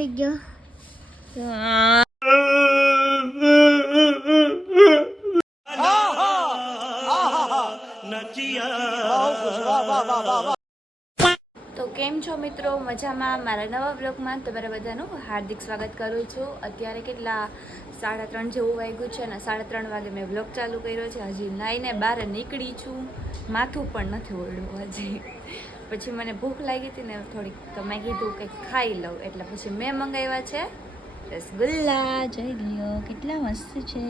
આવી ગયો મિત્રો, મજામાં? મારા નવા બ્લોગમાં તમારા બધાનું હાર્દિક સ્વાગત કરું છું. અત્યારે કેટલા? સાડા ત્રણ જેવું વાગ્યું છે અને સાડા ત્રણ વાગે મેં બ્લોગ ચાલુ કર્યો છે. હજી નાઈને બહાર નીકળી છું. માથું પણ નથી ઓળવું હજી પછી મને ભૂખ લાગી હતી ને થોડીક તો મેં કીધું કંઈક ખાઈ લઉં. એટલે પછી મેં મંગાવ્યા છે રસગુલ્લા. જઈ લ્યો. કેટલા મસ્ત છે.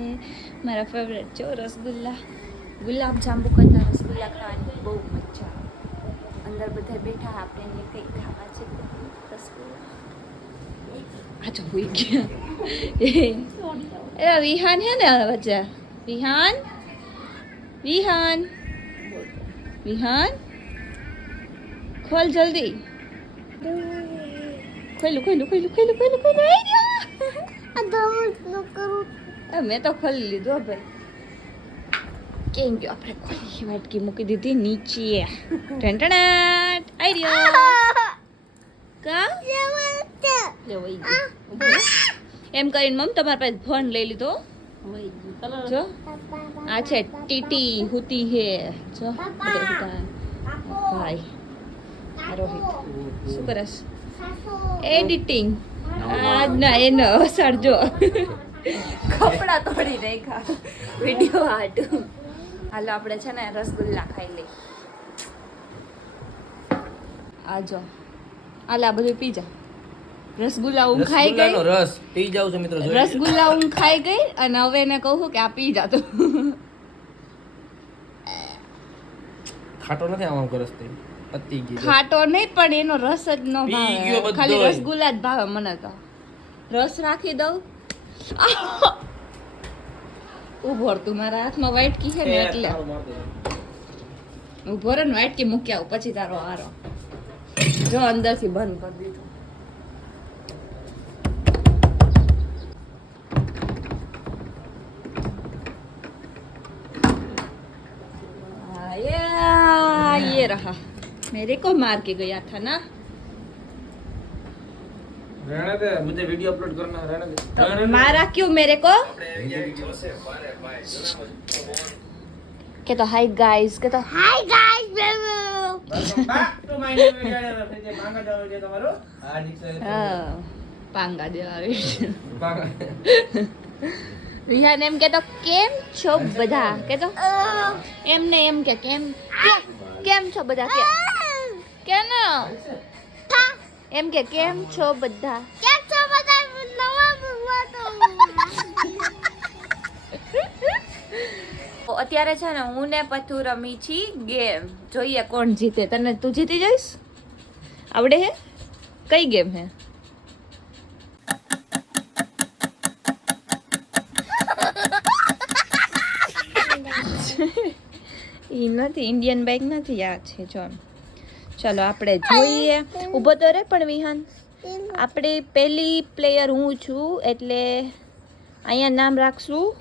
મારા ફેવરેટ છે રસગુલ્લા. ગુલાબ જાંબુ કરતા રસગુલ્લા ખાવાની બહુ મજા અંદર બધા બેઠા આપણે એને કંઈક ખાવા છે? આ તો હોઈ ગયા. એ વિહાન હે ને વચ્ચે? વિહાન? વિહાન? વિહાન? ખોલ જલ્દી. ખોલું ખોલું ખોલું ખોલું ખોલું ખોલું આ દમ કરું. એ મેં તો ખોલી લીધું ભાઈ. કેમ ગયો? આપણે કોઈ વાટકી મૂકી દીધી નીચે. ટંટણાટ આઈ રહ્યો. કા. એમ કરીને મમ તમારા પાસે ફોન લઈ લીધો. જો. આ છે ટીટી હુતી હે. જો. ભાઈ. રોહિત. શું કરસ? એડિટિંગ આ ના એનો સરજો કપડા તોડી નાખ્યા. વીડિયો હાટું. હાલો આપણે છે ને રસગુલ્લા ખાઈ લઈ આજો હાલ આ બધું પી જા. રસગુલ્લા હું ખાઈ ગઈ? રસ. પી જાઉં છું મિત્રો રસગુલ્લા હું ખાઈ ગઈ અને હવે એને કહું કે આ પી જા તું. ખાટો નથી આમ કરસ તે. પતી ગઈ ખાટો નહીં પણ એનો રસ જ ન ભાવે. ખાલી રસગુલ્લા જ ભાવે મને તો. રસ રાખી દઉં. ઉભો ર તું મારા હાથમાં વાઈટ કી છે ને એટલે ઉભો રે ને વાઈટ કી મૂકી આવું પછી તારો આરો જો અંદરથી બંધ કરી દીધું हाँ, ये ये रहा मेरे को मार के गया था ना रहने दे मुझे वीडियो अपलोड करना है, रहने दे तो मारा क्यों मेरे को કે તો હાય ગાઈઝ કે તો હાય ગાઈસ હા, પાંગા દેવા આવી છે વિહાન એમ કે તો કેમ છો બધા કે તો એમ ને એમ કે કેમ કેમ- કેમ છો બધા કે કેમ એમ કે કેમ છો બધા? કેમ છો બધા? નવા બોલવા તો અત્યારે છે ને હું ને પથુ રમી છી ગેમ. જોઈએ કોણ જીતે. તને તું જીતી જઈશ? આવડે હે? કઈ ગેમ હે? ઈ નથી ઇન્ડિયન બાઇક નથી આ છે જો ચલો આપણે જોઈએ. ઊભો તો રે પણ વિહાન. આપણે પહેલી પ્લેયર હું છું એટલે અહીંયા નામ રાખશું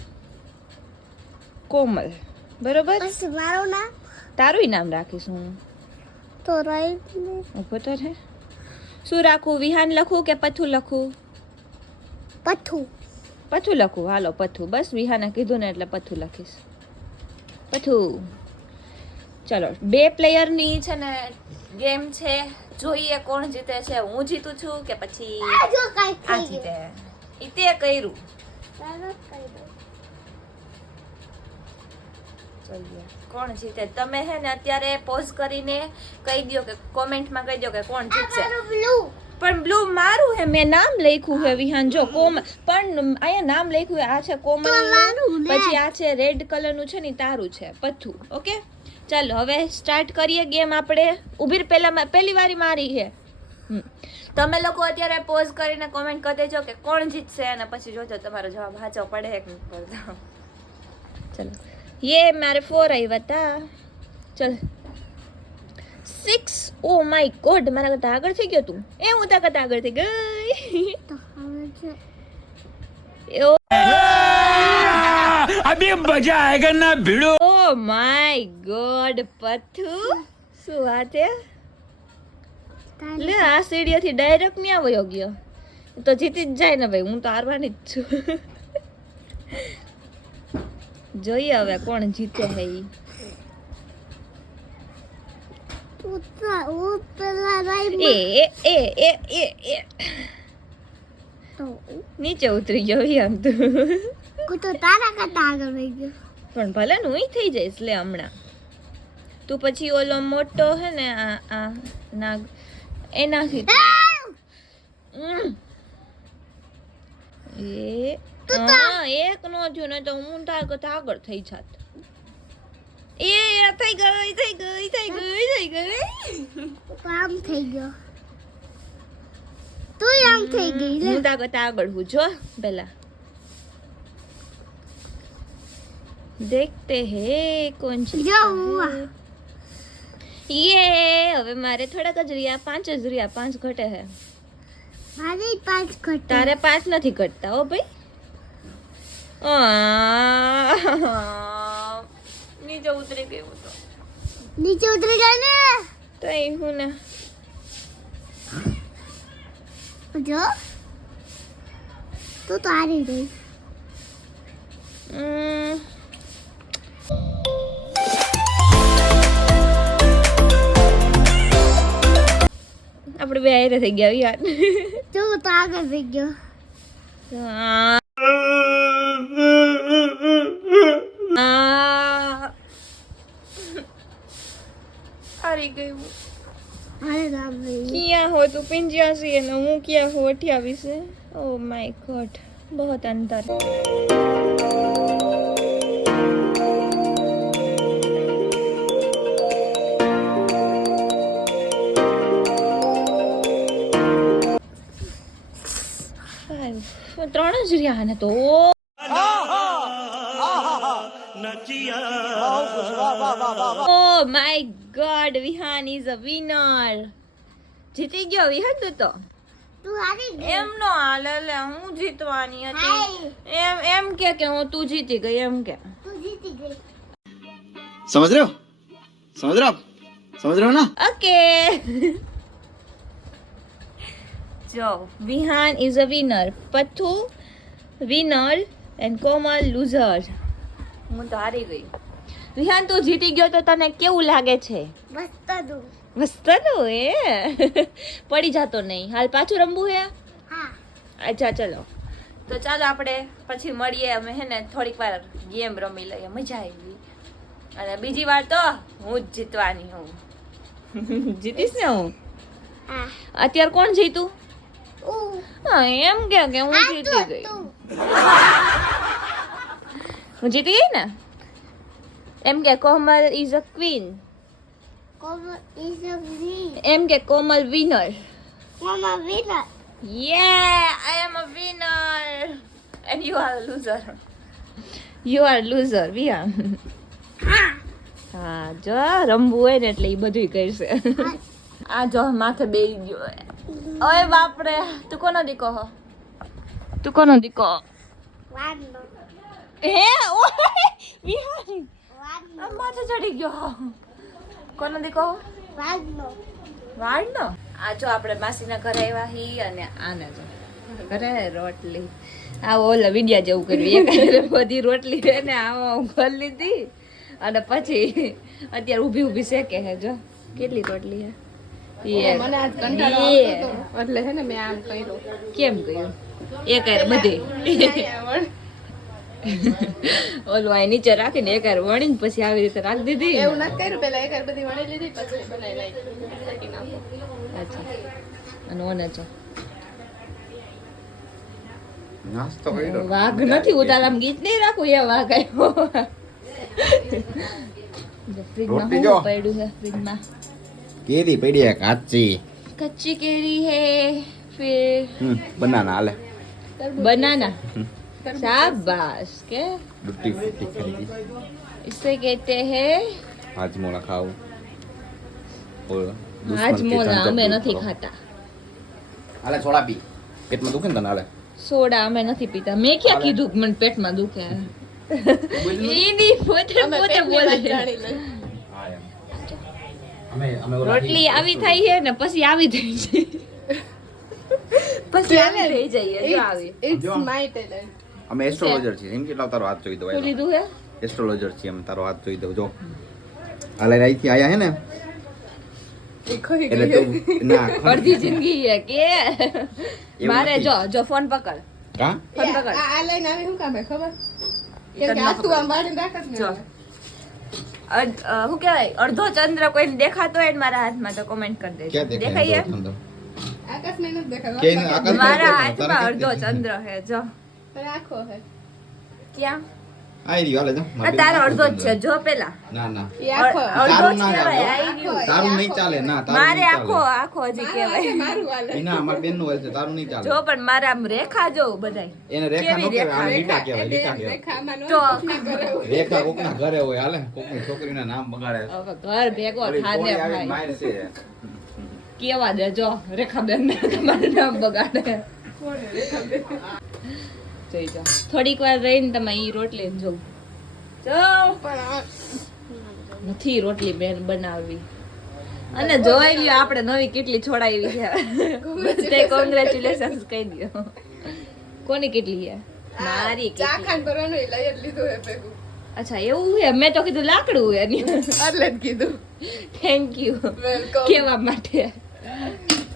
કોમલ. બરોબર? મારું નામ? તારું નામ રાખીશ હું. તો ઊભો તો રે. શું રાખું? વિહાન લખું કે પથ્થુ લખું? પથ્થુ. પથ્થુ લખું? હાલો પથ્થુ. બસ વિહાને કીધું ને એટલે પથ્થુ લખીશ. પથ્થુ. ચલો બે પ્લેયરની છે ને ગેમ છે જોઈએ કોણ જીતે છે હું જીતું છું કે પછી આ જીતે. તે કર્યું. કોણ જીતે? તમે હે ને અત્યારે પોઝ કરીને કહી દો કે કોમેન્ટમાં કહી દો કે કોણ જીતશે. બ્લુ પણ બ્લુ મારું હે મેં નામ લખ્યું હે વિહાન જો કોમ પણ અહીંયા નામ લખ્યું હે આ છે કોમલ. પછી આ છે રેડ કલરનું છે ને તારું છે પથ્થું ઓકે? ચાલો હવે સ્ટાર્ટ કરીએ ગેમ આપણે. ઉભીર પહેલા પહેલી વારી મારી છે હમ. તમે લોકો અત્યારે પોઝ કરીને કોમેન્ટ કરી દેજો કે કોણ જીતશે અને પછી જોજો તમારો જવાબ હાચો પડે કે પડતો ચલો. યે મારે ફોર આવ્યા હતા ચલ. સિક્સ ઓ માય ગોડ મારા કરતાં આગળ થઈ ગયો તું. એ હું તારા કરતાં આગળ થઈ ગઈ. અભી મજા આયેગા ના ભીડો? ઓ માય ગોડ પથુ શું વાત હે? લે આ સીડીઓથી ડાયરેક્ટ ન્યા વયો ગયો. તો જીતી જ જાય ને ભાઈ હું તો હારવાની જ છું. જોઈએ હવે કોણ જીતે હે ઈ. નીચે ઉતરી ગયો આમ તો. તારા કરતા આગળ વહી ગયો. પણ ભલે હું થઈ જઈશ લે હમણાં. તું પછી ઓલો મોટો હે ને આ આ નાગ એનાથી. એ! એક નો થયું ને તો હું તાર કરતા આગળ થઈ જાત. એ એ, થઈ ગઈ થઈ ગઈ થઈ ગઈ થઈ ગઈ આમ થઈ ગયો. તું આમ થઈ ગઈ લે. હું તાર કરતા આગળ હું જો પેલા. દેખતે હે કોણ છે? જો હુઆ. યે હવે મારે થોડાક જ રહ્યા પાંચ જ રહ્યા પાંચ ઘટે હે. મારે પાંચ ઘટા. તારે પાંચ નથી ઘટતા હો ભાઈ. આ, નીચે ઉતરી ગયું તો. નીચે ઉતરી ગયો ને? તો એ હું ને. જો. તું તો હારી ગઈ. આપણે બે હારે થઈ ગયા યાર. તું તો આગળ થઈ ગયો. આ. આવી ગયું ક્યાં હો તું પિંજ્યાસી અને હું ક્યાં હો અઠ્યાવીસ ઓ માય ગોડ બહોત અંતર. ત્રણ જ રહ્યા ને તો. ઓ my god Vihan is a winner જીતી ગયો વિહાન તું તો? એમ નો હાલ એટલે હું જીતવાની હતી. એમ એમ કે કે હું તું જીતી ગઈ એમ કે. સમજ રહ્યો? સમજ રહ્યો? સમજ રહ્યો ના? ઓકે. જો વિહાન ઇઝ અ વિનર પથ્થુ વિનર એન્ડ કોમલ લૂઝર હું તો હારી ગઈ. વિહાન તું જીતી ગયો તો તને કેવું લાગે છે? મસ્તનું. એ? પડી જતો નહીં. હાલ પાછું રમવું હે? હા. અચ્છા ચલો. તો ચાલો આપણે પછી મળીએ. અમે હે ને થોડીક વાર ગેમ રમી લઈએ. મજા આવી. અને બીજી વાર તો હું જ જીતવાની હું જીતીશ ને હું? અત્યારે કોણ જીતું? એમ કે કે હું જીતી ગઈ. હું જીતી ગઈ ને? એમ કે Komal is a queen is a એમ કે કોમલ વિનર યે winner Yeah, I am a winner. And you are a loser. You are a loser. હા જો રમવું હોય ને એટલે એ બધું કરશે. આ જો માથે બે ગયો ઓય બાપરે તું કોનો દીકો હો? તું કોનો દીકો હે? ઓય વિહાન માથે ચડી ગયો. કોનો દીકો? વાડનો વાડનો વાળનો આ જો આપણે માસીના ઘરે આવ્યા હી અને આને જો ઘરે રોટલી. આ ઓલા વિડિયા જેવું કર્યું. એક બધી રોટલી છે ને આમાં ઉભર લીધી અને પછી અત્યારે ઊભી ઊભી શેકે હે જો. કેટલી રોટલી હે મને આજ કંટાળો એટલે છે ને મેં આમ કર્યું. કેમ કહ્યું એક બધી. ઓલું આની ચા રાખીને એક વાર વણી પછી આવી રીતે રાખી દીધી. એવું ના કર્યું? પેલા એક બધી વણી લીધી પછી બનાવી અચ્છા. અને ઓને ચા વાઘ નથી ઉતારામ ગીત નહીં રાખું એ વાઘ આવ્યો. ફ્રીજમાં પડ્યું છે ફ્રીજમાં? કેરી પડી હે કેરી હે ફિર બનાના બનાના? शाबाश के ડૂટી ફૂટી ખરીદી इसे कहते हैं હાજમોલા ખાવું ઓર હાજમોલા અમે નથી ખાતા હાલે સોડા પી પેટમાં દુખે ને તને હાલે સોડા અમે નથી પીતા મેં ક્યાં કીધું કે મને પેટમાં દુખે એની પોતે અમે પોતે પેટની બોલે વાત જાણી લઈ. હા એમ અમે અમે ઓલા રોટલી આવી થાય છે ને પછી આવી થઈ છે પછી પછી આવી થઈ જઈએ જો આવી ઇટ્સ જો. માય ટેલેન્ટ અમે એસ્ટ્રોલોજર છીએ. એમ કે લાવ તારો હાથ જોઈ દો શું લીધું હે? એસ્ટ્રોલોજર છીએ અમે તારો હાથ જોઈ દો જો. હાલે અહીંથી આયા હે ને? એ ખોઈ એટલે ગયું તું ના અડધી જિંદગી હે કે? મારે નથી. જો જો ફોન પકડ. કા? ફોન આ પકડ. આ લાઈન આવી શું કામ હે ખબર? ઈ કેમ તને કે ન આ તું આમ વાળીને રાખસ ને જો. અડ- અ, શું કહેવાય? અડધો ચંદ્ર કોઈને દેખાતો હોય ને મારા હાથમાં તો કોમેન્ટ કરી દેજો. ક્યાં દેખાય દેખાય એમ? આકાશને નથી દેખાતો. કે એને આકાશ મારા દેખાય, હાથમાં તારે અડધો ક્યાં ચંદ્ર હે જો. તને હે ક્યાં? આઈ રહ્યો હાલે જો તારો અડધો જ છે જો પેલા. ના ના. અડધો જ કહેવાય આઈ તારું નહીં ચાલે ના તારું મારે આખો આખો હજી કહેવાય. મારું હાલે. ના અમાર બેનનું છે તારું નહીં ચાલે. જો પણ મારા આમ રેખા જો બધાય. એને રેખા નો કહેવાય આમ લીટા કહેવાય લીટા કહેવાય. રેખામાં નો તો. કોકના ઘરે હોય. રેખા કોકના ઘરે હોય હાલે? નામ બગાડે. હવે ઘર ભેગો થાને ભાઈ. કેવા દે જો રેખાબેન ને તમારું નામ બગાડે. જાઓ થોડીક વાર રહીને તમે એ રોટલી જોઉં જો. નથી રોટલી બેન બનાવવી. અને જોઈ લ્યો આપણે નવી કેટલી છોડાવી છે. બધે કોંગ્રેચ્યુલેશન કહી દો કોની કેટલી છે? મારી ચાખાન ભરવાનું એ લઈ લીધું હે ભેગું. અચ્છા એવું છે? મેં તો કીધું લાકડું એની. એટલે જ કીધું. થેન્ક યુ વેલકમ કેવા માટે?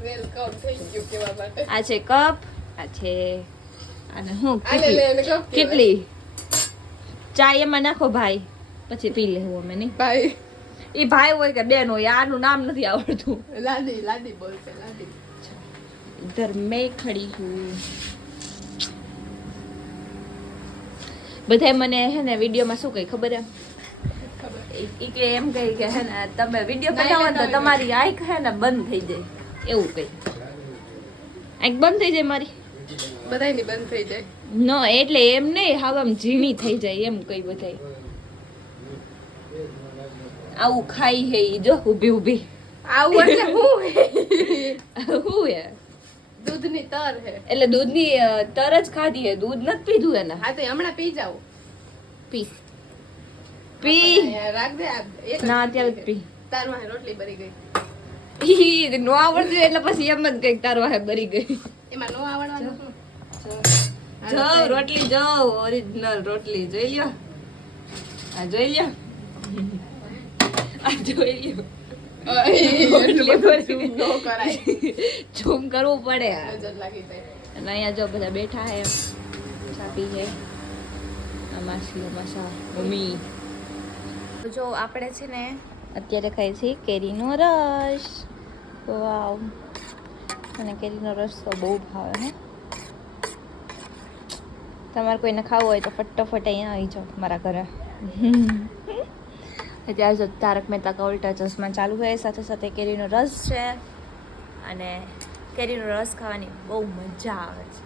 વેલકમ થેન્ક યુ કેવા માટે. આ છે કપ આ છે અને હું કેટલી? ચા એમાં નાખો ભાઈ. પછી પી લેવું અમે નહીં? ભાઈ. એ ભાઈ હોય કે બેન હોય આનું નામ નથી આવડતું. લાદી લાદી બોલશે લાદી. ઇધર મેં ખડી હું બધાય મને હે ને વીડિયો માં શું કઈ ખબર એમ? એ કે એમ કહી કે હે ને તમે વીડિયો બનાવો તો તમારી આંખ હે ને બંધ થઈ જાય. એવું કઈ. આંખ બંધ થઈ જાય મારી. બધાયની બંધ થઈ જાય. નો એટલે એમ નહીં હાવ આમ ઝીણી થઈ જાય એમ કઈ બધાય. આવું ખાઈ હે ઈ જો ઊભી ઊભી. આવું એટલે હું હું? હે દૂધની તર હે. એટલે દૂધની તર જ ખાધી હે દૂધ નથી પીધું એને. હા તો હમણાં પી જાવ પી. પી. રાખ દે ના અત્યારે પી. તારમાં રોટલી બરી ગઈ. ઈ નો આવડતું એટલે પછી એમ જ કંઈક તાર વાહે બરી ગઈ. એમાં નો આવડવાનું શું? રોટલી જો ઓરિજિનલ રોટલી. જોઈ લ્યો. આ જોઈ લ્યો. આ જોઈ લ્યો. ઝૂમ કરવું પડે નજર લાગી જાય. અને અહીંયા જો બધા બેઠા હે ચા પી છે. માસી માસા મમ્મી. જો આપણે છે ને અત્યારે ખાઈ છીએ કેરીનો રસ. વાવ. અને કેરીનો રસ તો બહુ ભાવે હે? તમારે કોઈને ખાવું હોય તો ફટાફટ અહીંયા આવી જાઓ મારા ઘરે. અત્યારે જો તારક મહેતા કા ઉલ્ટા ચશ્મા ચાલુ હોય સાથે સાથે કેરીનો રસ છે અને કેરીનો રસ ખાવાની બહુ મજા આવે છે.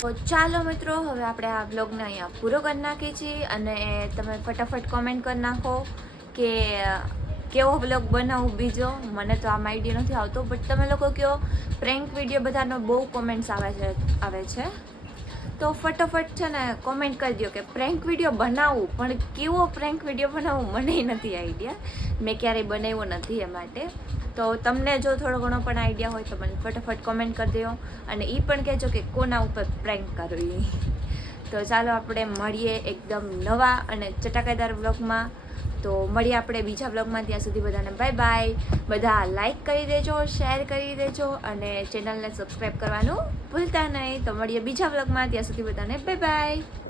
તો ચાલો મિત્રો હવે આપણે આ બ્લોગને અહીંયા પૂરો કરી નાખીએ છીએ અને તમે ફટાફટ કોમેન્ટ કરી નાખો કે કેવો બ્લોગ બનાવું બીજો? મને તો આમાં આઈડિયા નથી આવતો બટ તમે લોકો કહો પ્રેન્ક વીડિયો બધાનો બહુ કોમેન્ટ્સ આવે છે આવે છે. તો ફટાફટ છે ને કોમેન્ટ કરી દો કે પ્રેન્ક વીડિયો બનાવવું પણ કેવો પ્રેન્ક વીડિયો બનાવવું મને નથી આઈડિયા મેં ક્યારેય બનાવ્યો નથી એ માટે. તો તમને જો થોડો ઘણો પણ આઈડિયા હોય તો મને ફટાફટ કોમેન્ટ કરી દો અને એ પણ કહેજો કે કોના ઉપર પ્રેન્ક કરવી. તો ચાલો આપણે મળીએ એકદમ નવા અને ચટાકેદાર વ્લોગમાં તો મળીએ આપણે બીજા વ્લોગમાં. ત્યાં સુધી બધાને બાય બાય બધા લાઇક કરી દેજો શેર કરી દેજો અને ચેનલને સબસ્ક્રાઈબ કરવાનું ભૂલતા નહીં. તો મળીએ બીજા વ્લોગમાં. ત્યાં સુધી બધાને બાય બાય